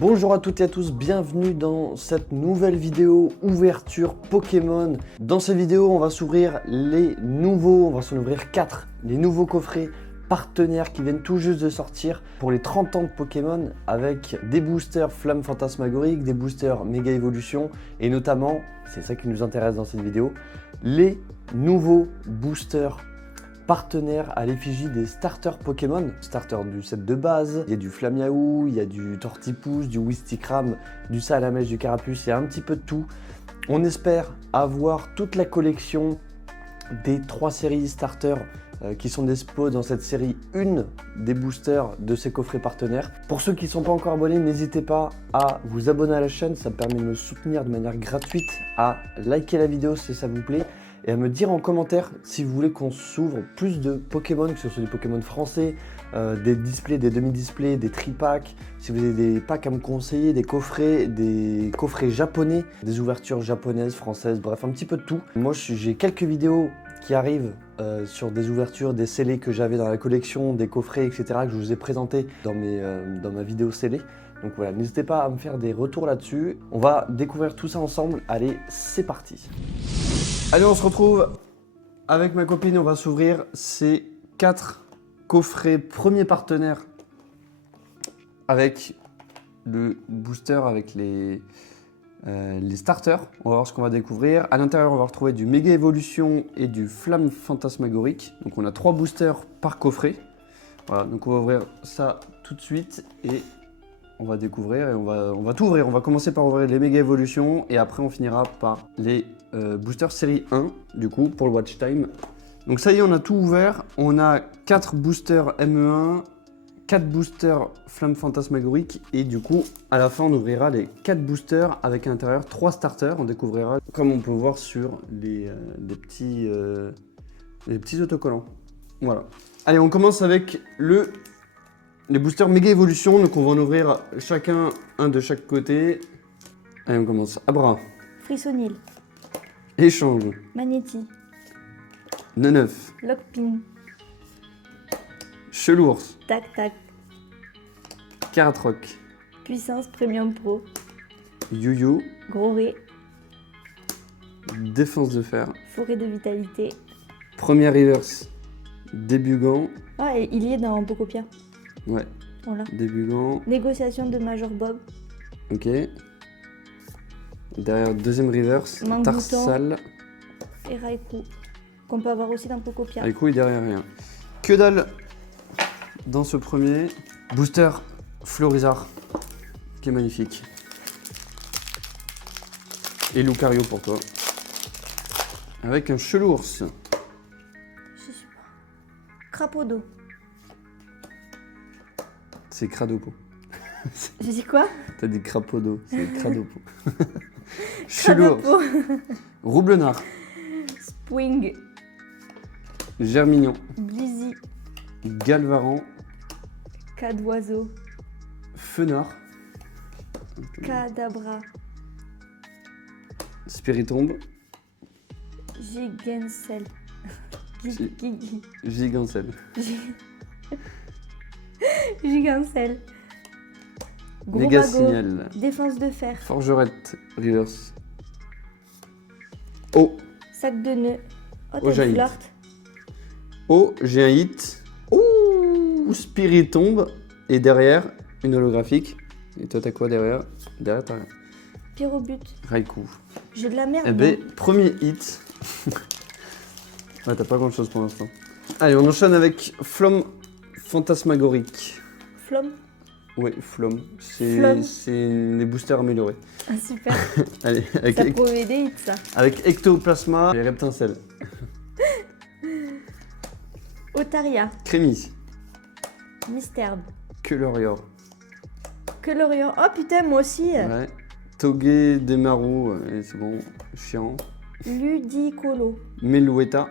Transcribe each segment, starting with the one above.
Bonjour à toutes et à tous, bienvenue dans cette nouvelle vidéo ouverture Pokémon. Dans cette vidéo, on va s'ouvrir on va s'en ouvrir 4, les nouveaux coffrets partenaires qui viennent tout juste de sortir pour les 30 ans de Pokémon avec des boosters Flamme Fantasmagorique, des boosters Méga Évolution et notamment, c'est ça qui nous intéresse dans cette vidéo, les nouveaux boosters partenaire à l'effigie des starters Pokémon, starters du set de base, il y a du Flamiaou, il y a du Tortipousse, du Wistikram, du Salamèche, du Carapuce, il y a un petit peu de tout. On espère avoir toute la collection des 3 séries starters qui sont dispo dans cette série 1 des boosters de ces coffrets partenaires. Pour ceux qui ne sont pas encore abonnés, n'hésitez pas à vous abonner à la chaîne, ça me permet de me soutenir de manière gratuite, à liker la vidéo si ça vous plaît, et à me dire en commentaire si vous voulez qu'on s'ouvre plus de Pokémon, que ce soit des Pokémon français, des displays, des demi-displays, des tri-packs, si vous avez des packs à me conseiller, des coffrets japonais, des ouvertures japonaises, françaises, bref, un petit peu de tout. Moi, j'ai quelques vidéos qui arrivent sur des ouvertures, des scellés que j'avais dans la collection, des coffrets, etc., que je vous ai présentés dans ma vidéo scellée. Donc voilà, n'hésitez pas à me faire des retours là-dessus. On va découvrir tout ça ensemble. Allez, c'est parti. Allez, on se retrouve avec ma copine. On va s'ouvrir ces 4 coffrets premiers partenaires avec le booster, avec les starters. On va voir ce qu'on va découvrir. À l'intérieur, on va retrouver du Méga Évolution et du Flamme Fantasmagorique. Donc on a 3 boosters par coffret. Voilà, donc on va ouvrir ça tout de suite et on va découvrir et on va tout ouvrir. On va commencer par ouvrir les Méga Évolutions et après on finira par les boosters série 1 du coup pour le watch time. Donc ça y est, on a tout ouvert. On a 4 boosters ME1, 4 boosters Flamme Fantasmagorique et du coup à la fin on ouvrira les 4 boosters avec à l'intérieur 3 starters. On découvrira comme on peut voir sur les petits autocollants. Voilà. Allez, on commence avec les boosters Méga Évolution. Donc on va en ouvrir chacun un de chaque côté. Allez, on commence. Abra. Frissonil. Échange. Magnéti. Neneuf. Lockpin. Chelours. Tac tac. Caratroc. Puissance Premium Pro. Yo-Yo. Gros Ré. Défense de fer. Forêt de vitalité. Première reverse. Débugant. Ah, et il y est dans Pocopia. Ouais. Voilà. Débugant. Négociation de Major Bob. Ok. Derrière, deuxième reverse. Manque Tarsal. Et Raikou. Qu'on peut avoir aussi dans Pocopia. Raikou est derrière rien. Que dalle dans ce premier. Booster Florizard. Qui est magnifique. Et Lucario pour toi. Avec un Chelours. Je sais pas. Crapodo. C'est Cradopo. J'ai dit quoi? T'as dit Crapodo, c'est Cradopo. Chelours. Roublenard. Spwing. Germignon. Blizzy. Galvaran. Cadoiseau. Fenard. Cadabra. Spiritombe. Gigancel. Gigancel. Gigancel. Gros Méga Mago. Signal. Défense de fer. Forgerette. Reverse. Oh. Sac de nœuds. Oh, Oh, t'as j'ai une un flarte. Oh, j'ai un hit. Ouh, Spiritombe. Et derrière, une holographique. Et toi, t'as quoi derrière? Derrière, t'as rien. Pyrobut. Raikou. J'ai de la merde. Eh ben, moi. premier hit. Ouais, t'as pas grand chose pour l'instant. Allez, on enchaîne avec Flamme Fantasmagorique. Flom. Oui, Flom. Flom. C'est les boosters améliorés. Ah, super. Allez, Ça pourrait aider, ça. avec Ectoplasma et Reptincelle. Otaria. Crémis. Misterbe. Colorior. Colorian. Oh putain, moi aussi. Ouais. Toge Demaru. C'est bon. Chiant. Ludicolo. Melouetta.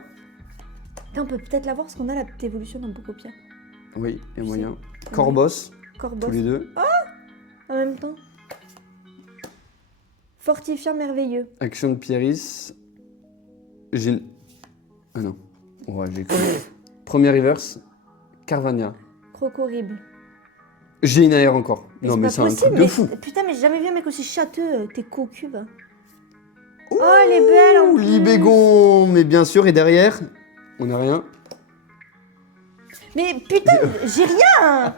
Putain, on peut peut-être l'avoir parce qu'on a la petite évolution dans Pocopia. Oui, il y a Je moyen. sais. Corbos. Corbos. Tous les deux. En même temps. Fortifiant merveilleux. Action de Pieris. J'ai... Ah non. Ouais, j'ai cru. Premier reverse. Carvania. Crocorrible. J'ai une AR encore. Mais Non, mais pas c'est un possible, truc de mais fou. putain, mais j'ai jamais vu un mec aussi châteux, t'es co-cube. Oh, elle est belle en plus. Libégon, mais bien sûr, et derrière, on n'a rien. Mais putain, j'ai rien.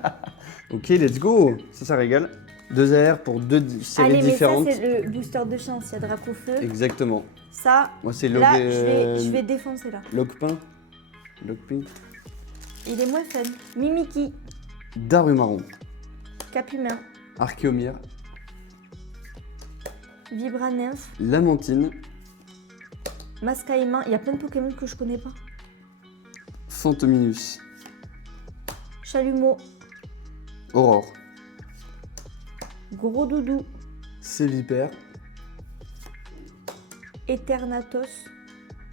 Ok, let's go. Ça régale. 2 AR pour 2 séries Allez, mais différentes. ça, c'est le booster de chance, il y a Dracofeu. Exactement. Ça, Moi, c'est là, je vais défoncer, là. Logpin. Logpin. Il est moins fun. Mimiki, Darumaron. Capumain, Archéomir. Vibranymphe, Lamantine. Mascaïman. Il y a plein de Pokémon que je connais pas. Fantominus. Chalumeau, Aurore. Gros Doudou, Sévipère. Eternatos,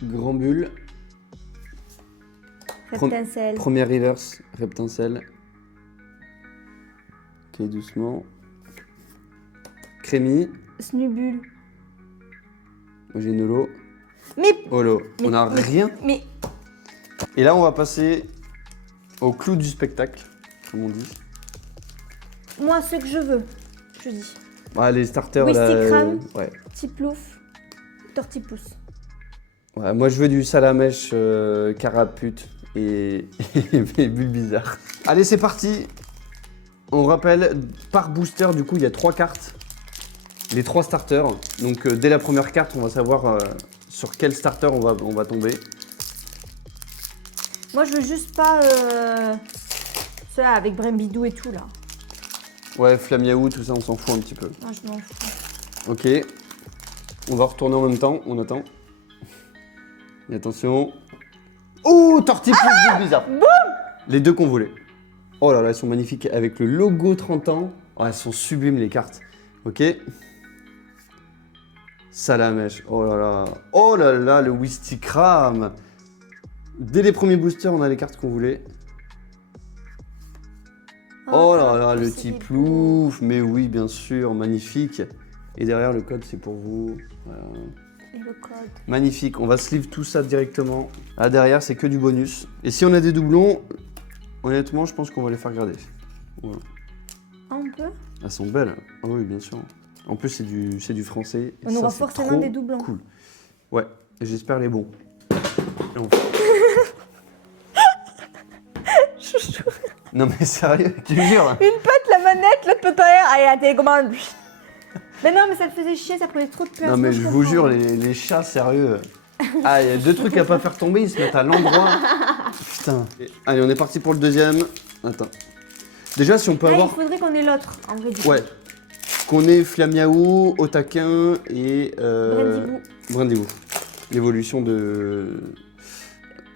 Grand Bulle. Reptincelle. Première reverse. Reptincelle. Ok, doucement. Crémy. Snubule. Moi, j'ai Nolo. Mais, Holo. On n'a mais- rien. mais, Et là, on va passer au clou du spectacle, comme on dit. moi, ce que je veux, je dis. Ouais, les starters, Wistikram. ouais. Tiplouf, Tortipousse. Ouais, moi, je veux du Salamèche, Carapute et, et Bulbizarre. Allez, c'est parti. On rappelle, par booster, du coup, il y a 3 cartes. Les 3 starters. Donc, dès la première carte, on va savoir sur quel starter on va tomber. Moi, je veux juste pas ceux-là avec Brembidou et tout, là. Ouais, Flamiaou, tout ça, on s'en fout un petit peu. Moi, je m'en fous. Ok. On va retourner en même temps, on attend. Et attention. Oh, Tortipousse Bulbizarre. Les 2 qu'on voulait. Oh là là, elles sont magnifiques. Avec le logo 30 ans. Oh, elles sont sublimes, les cartes. Ok. Salamèche. Oh là là. Oh là là, le Wistikram. Dès les premiers boosters, on a les cartes qu'on voulait. Oh là là, le c'est petit beau. plouf. Mais oui, bien sûr, magnifique. Et derrière, le code, c'est pour vous. Voilà. Et le code. Magnifique, on va sleeve tout ça directement. Là derrière, c'est que du bonus. Et si on a des doublons, honnêtement, je pense qu'on va les faire garder. Voilà. Ah, on peut. Elles sont belles. Ah oui, bien sûr. En plus, c'est du français. Et On ça, aura c'est forcément trop des doublons. Cool. Ouais, et j'espère les bons. Et on- Chouchou. Non mais sérieux, tu jures. Une patte la manette, l'autre peut derrière. Allez, à télécommande. Mais non, mais ça te faisait chier, ça prenait trop de place. Non mais moi, je vous comprends. jure, les chats, sérieux. Ah, il y a 2 trucs à pas faire tomber, ils se mettent à l'endroit. Putain. Allez, on est parti pour le deuxième. Attends. Déjà, si on peut Ah, avoir... il faudrait qu'on ait l'autre, en vrai. du coup. Ouais. Qu'on ait Flamiaou, Otaquin et... Brindibou. Brindibou. L'évolution de...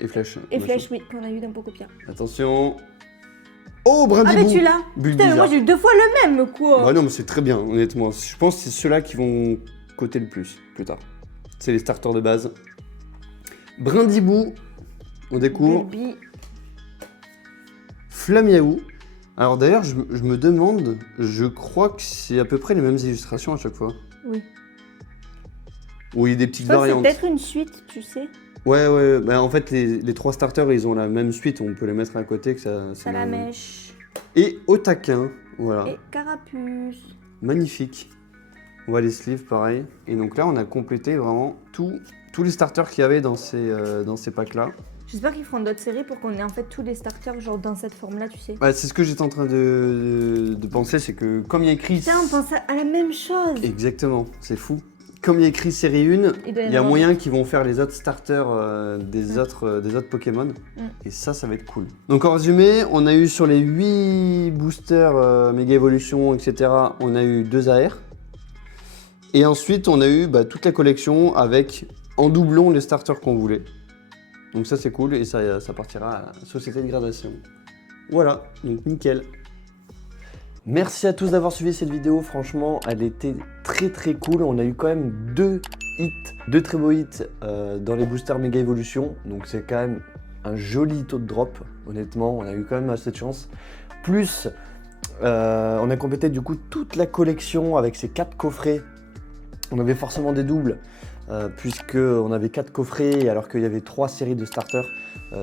Et Flèche. Et machin. Flèche, oui, qu'on a eu d'un Pocopia. Attention. Oh, Ah, Brindibou. mais tu l'as. Putain, mais Bulbizarre. moi j'ai eu 2 fois le même, quoi. Bah non, mais c'est très bien, honnêtement. Je pense que c'est ceux-là qui vont coter le plus, plus tard. C'est les starters de base. Brindibou, on découvre. Bulbi. Flamiaou. Alors d'ailleurs, je me demande, je crois que c'est à peu près les mêmes illustrations à chaque fois. Oui. Ou il y a des petites Je pense que c'est variantes. peut-être une suite, tu sais. Ouais, bah en fait, les 3 starters, ils ont la même suite, on peut les mettre à côté. Que ça Salamèche. Et Otaquin, voilà. Et Carapuce. Magnifique. On va les sleeves pareil. Et donc là, on a complété vraiment tous les starters qu'il y avait dans ces packs-là. J'espère qu'ils feront d'autres séries pour qu'on ait en fait tous les starters genre dans cette forme-là, tu sais. Ouais, c'est ce que j'étais en train de penser, c'est que comme il y a écrit... Putain, on pense à la même chose. Exactement, c'est fou. Comme il y a écrit série 1, Il doit y il y en a avoir moyen qu'ils vont faire les autres starters des autres Pokémon. Et ça va être cool. Donc en résumé, on a eu sur les 8 boosters Méga Evolution, etc., on a eu 2 AR. Et ensuite, on a eu toute la collection avec en doublon les starters qu'on voulait. Donc ça, c'est cool et ça partira à la société de gradation. Voilà, donc nickel. Merci à tous d'avoir suivi cette vidéo, franchement elle était très cool, on a eu quand même 2 très beaux hits dans les boosters Méga Evolution, donc c'est quand même un joli taux de drop, honnêtement, on a eu quand même assez de chance. Plus, on a complété du coup toute la collection avec ces 4 coffrets, on avait forcément des doubles, puisque on avait 4 coffrets alors qu'il y avait 3 séries de starters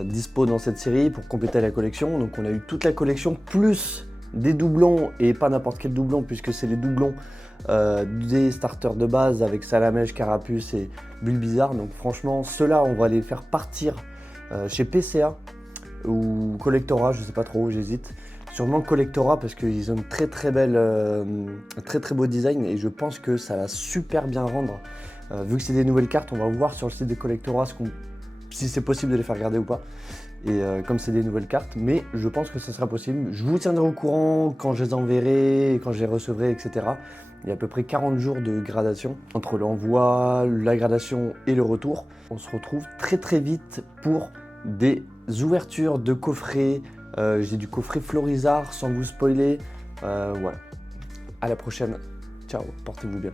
dispo dans cette série pour compléter la collection, donc on a eu toute la collection plus des doublons et pas n'importe quel doublon puisque c'est les doublons des starters de base avec Salamèche, Carapuce et Bulbizarre. Donc franchement, ceux-là, on va les faire partir chez PCA ou Collectora, je sais pas trop, j'hésite. Sûrement Collectora parce qu'ils ont une très très beau design et je pense que ça va super bien rendre. Vu que c'est des nouvelles cartes, on va voir sur le site des Collectora si c'est possible de les faire garder ou pas. Et comme c'est des nouvelles cartes, mais je pense que ça sera possible. Je vous tiendrai au courant quand je les enverrai, quand je les recevrai, etc. Il y a à peu près 40 jours de gradation entre l'envoi, la gradation et le retour. On se retrouve très vite pour des ouvertures de coffrets. J'ai du coffret Florizard sans vous spoiler. Voilà. À la prochaine. Ciao, portez-vous bien.